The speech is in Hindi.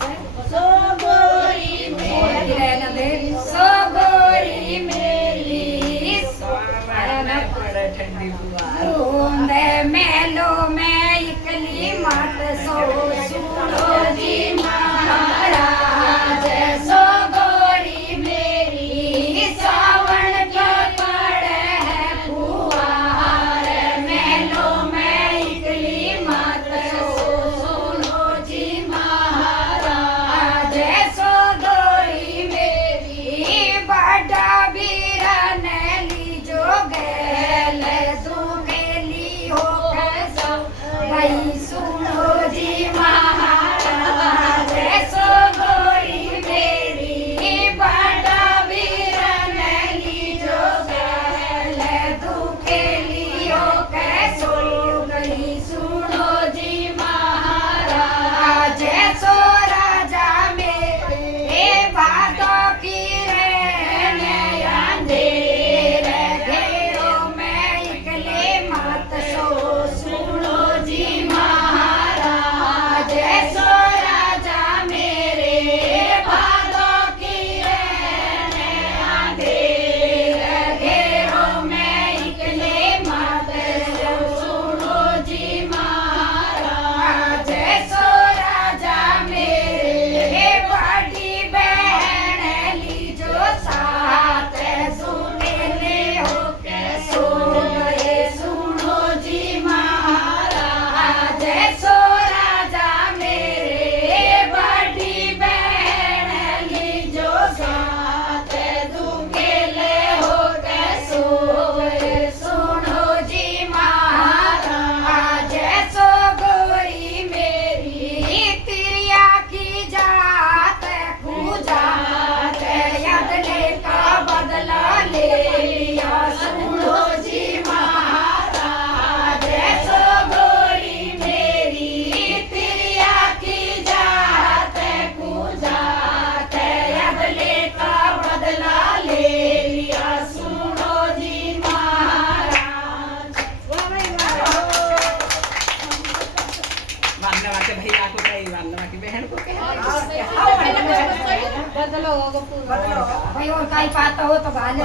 सो गोरी मेरी सो गोरी मेरी ठंडी बुआ बूंद मेलो में इकली मत सो सुनो जी महाराज सो गोरी मेरी सावन के पड़े है फुहार मेलो में इकली मत सो सुनो जी महाराज सो गोरी मेरी बड़ा वीरा ने ली जो गैल तू गेली हो कैसा भाई सुनो जी महाराज सो गोरी मेरी बड़ा वीरा ने ली जो गैल तू गेली हो कैसो गई सुनो जी महाराज सो राजा मेरे भादों की रहने अंधेर घेरो में इकले मत सो सुनो जी महाराज सो राजा मेरे भादों की रहने अंधेर घेरो में इकले मत सो सुनो जी महाराज सो राजा मेरे बड़ी बहन ली जो साथ सुनेले हो के सो गए सुनो जी महाराज सो राजा मेरे बड़ी बहन ली जो साथ दुखेले हो के सो गए सुनो जी महाराज सो गोरी मेरी तिरिया की जात पूजात यदले का बदला ले लिया सुनो जी महाराज सो गोरी मेरी तिरिया की जात पूजात यदले का बदला ले लिया सुनो जी महाराज वालवा के भैया को कही वालवा की बहन को कही भाई और काही पाहता हो तो भाले